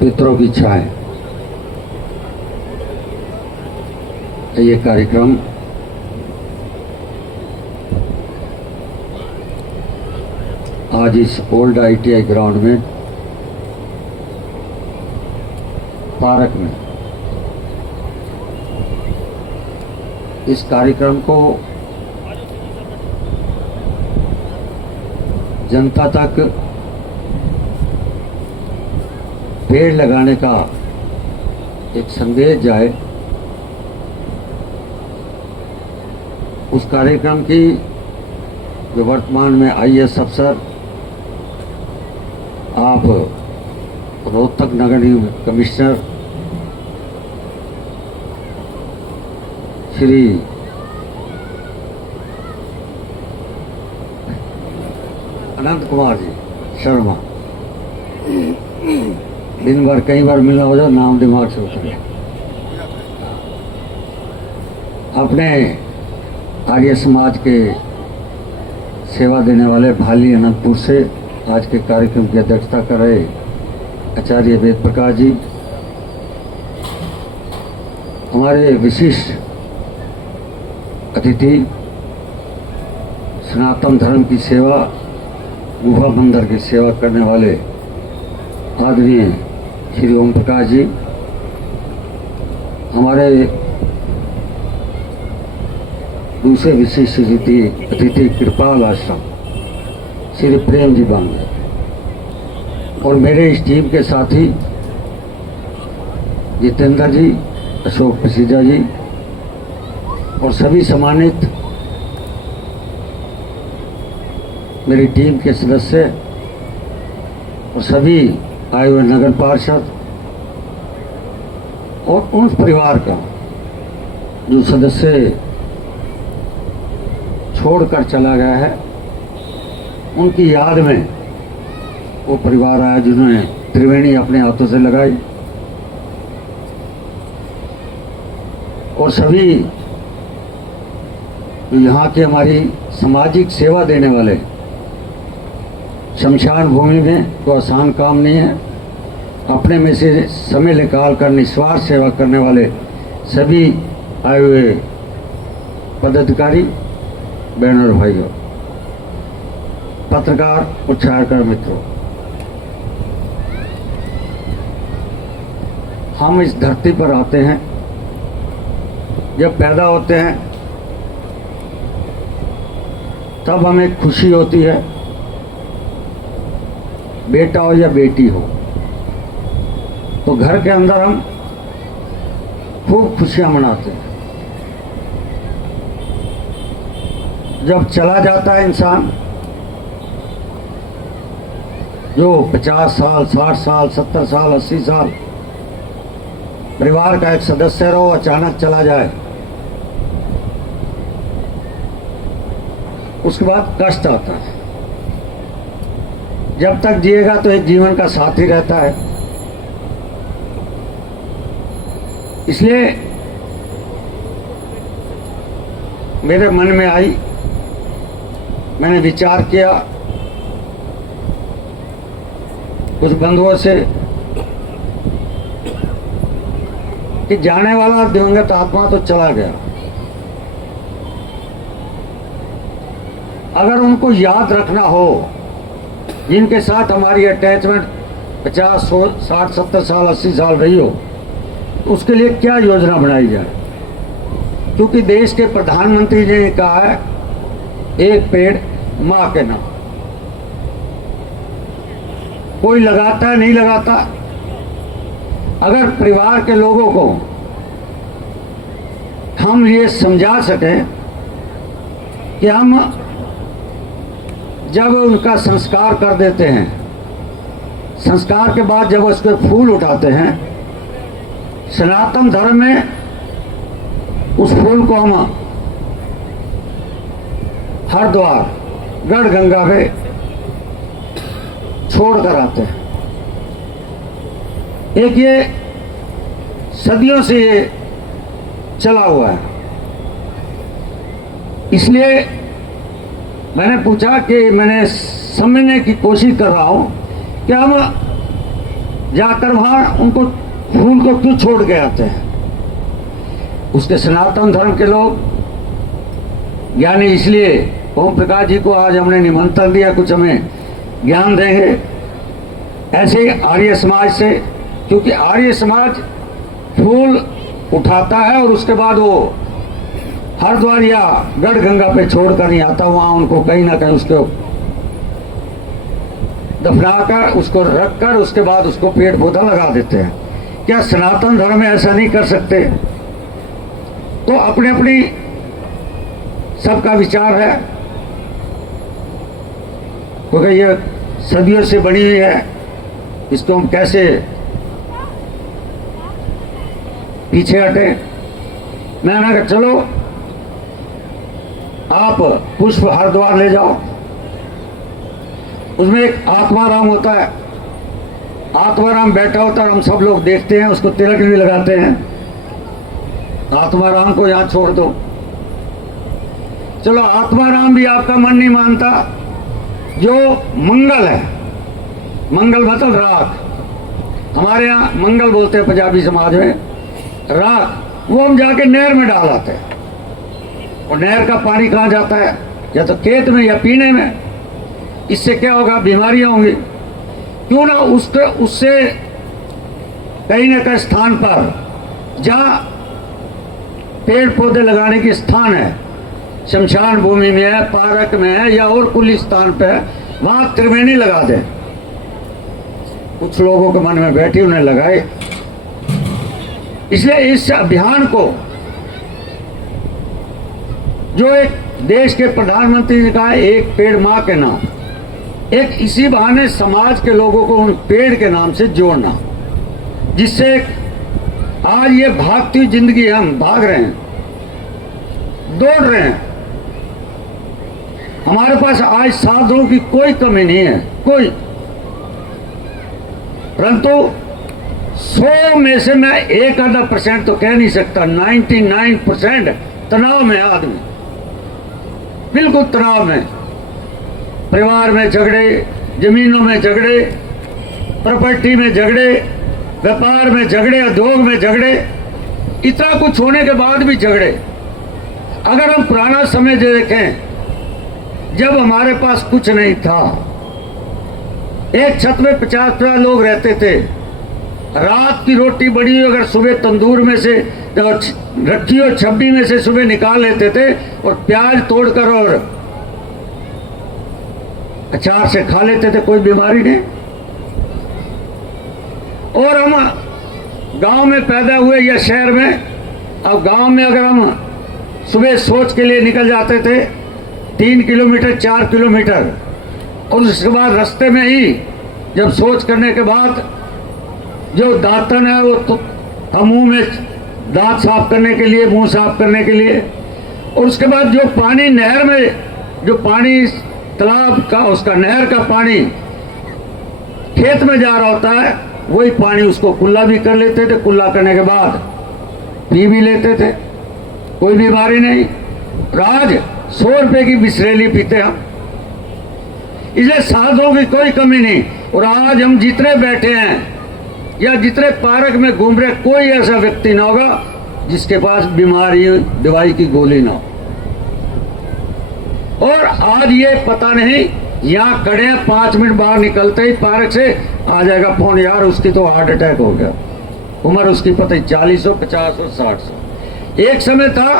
पितरों की छाएं, ये कार्यक्रम आज इस ओल्ड ITI ग्राउंड में पार्क में इस कार्यक्रम को जनता तक पेड़ लगाने का एक संदेश जाए, उस कार्यक्रम की जो वर्तमान में IAS अफसर आप रोहतक नगर निगम कमिश्नर श्री अनंत कुमार जी शर्मा, दिन भर कई बार मिलना हो जाए, नाम दिमाग से उतर गया। अपने आर्य समाज के सेवा देने वाले भाली अनंतपुर से आज के कार्यक्रम की अध्यक्षता कर रहे आचार्य वेद प्रकाश जी, हमारे विशिष्ट अतिथि सनातन धर्म की सेवा, गुफा मंदिर की सेवा करने वाले आदरणीय श्री ओम प्रकाश जी, हमारे दूसरे विशिष्ट अतिथि कृपाल आश्रम श्री प्रेम जी बांगे, और मेरे इस टीम के साथी जितेंद्र जी, अशोक प्रसिद्धा जी और सभी सम्मानित मेरी टीम के सदस्य और सभी आए हुए नगर पार्षद और उन परिवार का जो सदस्य छोड़कर चला गया है, उनकी याद में वो परिवार आया जिन्होंने त्रिवेणी अपने हाथों से लगाई, और सभी यहाँ के हमारी सामाजिक सेवा देने वाले, शमशान भूमि में तो आसान काम नहीं है, अपने में से समय निकाल कर निस्वार्थ सेवा करने वाले सभी आए हुए पदाधिकारी, बहनों और भाइयों, पत्रकार और छायाकार मित्रों, हम इस धरती पर आते हैं, जब पैदा होते हैं तब हमें खुशी होती है, बेटा हो या बेटी हो, तो घर के अंदर हम खूब खुशियां मनाते हैं। जब चला जाता है इंसान, जो 50 साल, 60 साल, 70 साल, 80 साल परिवार का एक सदस्य रहो, अचानक चला जाए, उसके बाद कष्ट आता है। जब तक जिएगा तो एक जीवन का साथी रहता है। इसलिए मेरे मन में आई, मैंने विचार किया कुछ बंधुओं से कि जाने वाला दिवंगत आत्मा तो चला गया, अगर उनको याद रखना हो, जिनके साथ हमारी अटैचमेंट 50, 60, 70 साल, 80 साल रही हो, तो उसके लिए क्या योजना बनाई जाए। क्योंकि देश के प्रधानमंत्री जी ने कहा है, एक पेड़ मां के नाम। कोई लगाता है नहीं लगाता, अगर परिवार के लोगों को हम ये समझा सकें कि हम जब उनका संस्कार कर देते हैं, संस्कार के बाद जब उसके फूल उठाते हैं, सनातन धर्म में उस फूल को हम हरिद्वार, गढ़ गंगा में छोड़ कर आते हैं। एक ये सदियों से ये चला हुआ है। इसलिए मैंने पूछा कि मैंने समझने की कोशिश कर रहा हूं कि हम जाकर वहां उनको फूल को क्यों छोड़ के आते हैं? उसके सनातन धर्म के लोग ज्ञानी, इसलिए ओम प्रकाश जी को आज हमने निमंत्रण दिया, कुछ हमें ज्ञान देंगे। ऐसे ही आर्य समाज से, क्योंकि आर्य समाज फूल उठाता है और उसके बाद वो हरिद्वार या गढ़ गंगा पे छोड़ कर नहीं आता, वहां उनको कहीं ना कहीं उसको दफनाकर, उसको रखकर, उसके बाद उसको पेड़ पौधा लगा देते हैं। क्या सनातन धर्म में ऐसा नहीं कर सकते? तो अपनी अपनी सबका विचार है, क्योंकि ये सदियों से बनी हुई है, इसको हम कैसे पीछे हटे। मैंने कहा चलो आप पुष्प हरिद्वार ले जाओ, उसमें एक आत्माराम होता है, आत्माराम बैठा होता है, हम सब लोग देखते हैं, उसको तिलक भी लगाते हैं। आत्माराम को यहां छोड़ दो। चलो आत्माराम भी आपका मन नहीं मानता, जो मंगल है, मंगल मतलब राख, हमारे यहाँ मंगल बोलते हैं पंजाबी समाज में, राख, वो हम जाके नहर में डाल आते हैं। और नहर का पानी कहाँ जाता है? या तो खेत में या पीने में। इससे क्या होगा? बीमारियां होंगी। क्यों ना उससे कहीं ना कहीं स्थान पर जहाँ पेड़ पौधे लगाने के स्थान है, शमशान भूमि में है, पार्क में है, या और कुल स्थान पे है, वहां त्रिवेणी लगा दें। कुछ लोगों के मन में बैठी, उन्हें लगाए। इसलिए इस अभियान को, जो एक देश के प्रधानमंत्री ने कहा एक पेड़ मां के नाम, एक इसी बहाने समाज के लोगों को उन पेड़ के नाम से जोड़ना, जिससे आज ये भागती हुई जिंदगी, हम भाग रहे हैं, दौड़ रहे हैं, हमारे पास आज साधनों की कोई कमी नहीं है, कोई, परंतु 100 में से मैं 1-आधा% तो कह नहीं सकता, 99% तनाव में आदमी, बिल्कुल तनाव में। परिवार में झगड़े, जमीनों में झगड़े, प्रॉपर्टी में झगड़े, व्यापार में झगड़े, उद्योग में झगड़े, इतना कुछ होने के बाद भी झगड़े। अगर हम पुराना समय देखें, जब हमारे पास कुछ नहीं था, एक छत में 50-50 लोग रहते थे, रात की रोटी बड़ी हुई अगर सुबह तंदूर में से रखी हो, छब्बी में से सुबह निकाल लेते थे और प्याज तोड़कर और अचार से खा लेते थे, कोई बीमारी नहीं। और हम गांव में पैदा हुए या शहर में, अब गांव में अगर हम सुबह सोच के लिए निकल जाते थे 3 किलोमीटर 4 किलोमीटर, और उसके बाद रास्ते में ही जब सोच करने के बाद जो दांतन है वो तो हम मुंह में दांत साफ करने के लिए, मुंह साफ करने के लिए, और उसके बाद जो पानी नहर में, जो पानी तालाब का, उसका नहर का पानी खेत में जा रहा होता है, वही पानी उसको कुल्ला भी कर लेते थे, कुल्ला करने के बाद पी भी लेते थे, कोई बीमारी नहीं। आज 100 रुपए की बिस्लेरी पीते हम, इसलिए साधनों की कोई कमी नहीं। और आज हम जितने बैठे हैं या जितने पार्क में घूम रहे, कोई ऐसा व्यक्ति ना होगा जिसके पास बीमारी, दवाई की गोली ना हो। और आज ये पता नहीं, यहाँ खड़े हैं, 5 मिनट बाहर निकलते ही पार्क से आ जाएगा फोन, यार उसकी तो हार्ट अटैक हो गया, उम्र उसकी पता ही 40 हो, 50 हो, 60 हो। एक समय था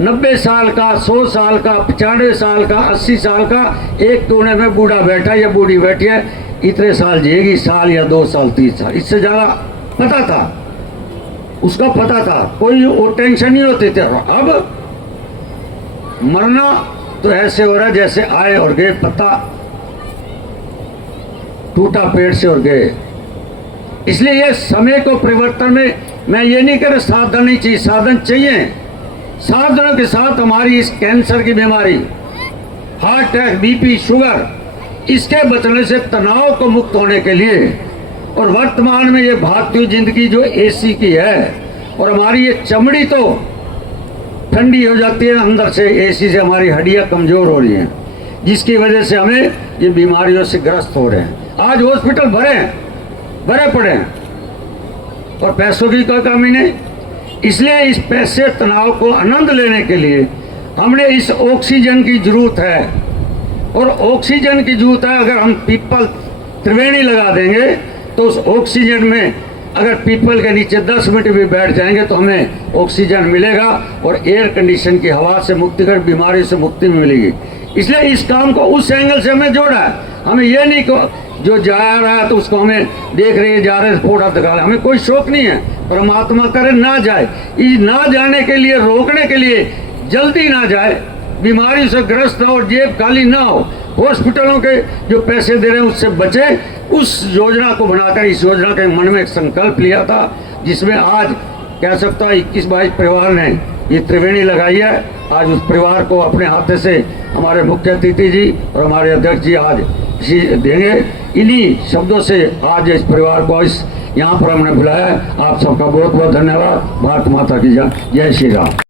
90 साल का, 100 साल का, 95 साल का, 80 साल का, एक कोने में बूढ़ा बैठा या बूढ़ी बैठी है, इतने साल जिएगी, साल या 2 साल 3 साल, इससे ज्यादा पता था, उसका पता था, कोई वो टेंशन नहीं होती थी। अब मरना तो ऐसे हो रहा है जैसे आए और गए, पत्ता टूटा पेड़ से और गए। इसलिए ये समय को परिवर्तन में मैं ये नहीं कह रहा साधन नहीं चाहिए, साधन चाहिए। साधनों के साथ हमारी इस कैंसर की बीमारी, हार्ट अटैक, बीपी, शुगर, इसके बचने से, तनाव को मुक्त होने के लिए, और वर्तमान में ये भागती हुई जिंदगी जो एसी की है, और हमारी ये चमड़ी तो ठंडी हो जाती है अंदर से, एसी से हमारी हड्डियां कमजोर हो रही हैं, जिसकी वजह से हमें ये बीमारियों से ग्रस्त हो रहे हैं। आज हॉस्पिटल भरे हैं, भरे पड़े हैं और पैसों की कोई कमी नहीं। इसलिए इस पैसे तनाव को आनंद लेने के लिए हमने इस ऑक्सीजन की जरूरत है, और ऑक्सीजन की जरूरत है। अगर हम पीपल त्रिवेणी लगा देंगे तो उस ऑक्सीजन में अगर पीपल के नीचे 10 मिनट भी बैठ जाएंगे तो हमें ऑक्सीजन मिलेगा और एयर कंडीशन की हवा से मुक्ति कर बीमारी से मुक्ति मिलेगी। इसलिए इस काम को उस एंगल से हमें जोड़ा है। हमें ये नहीं को जो जा रहा है तो उसको हमें देख रहे जा रहे फोड़ा दिखा रहे, हमें कोई शौक नहीं है। परमात्मा करे ना जाए, इस ना जाने के लिए रोकने के लिए जल्दी ना जाए, बीमारी से ग्रस्त हो, जेब खाली ना हो, हॉस्पिटलों के जो पैसे दे रहे हैं उससे बचे। उस योजना को बनाकर इस योजना के मन में एक संकल्प लिया था, जिसमें आज कह सकता हूँ 21-22 परिवार ने ये त्रिवेणी लगाई है। आज उस परिवार को अपने हाथ से हमारे मुख्य अतिथि जी और हमारे अध्यक्ष जी आज इसी देंगे। इन्हीं शब्दों से आज इस परिवार को इस यहाँ पर हमने बुलाया है। आप सबका बहुत बहुत धन्यवाद। भारत माता की जय। जय श्री राम।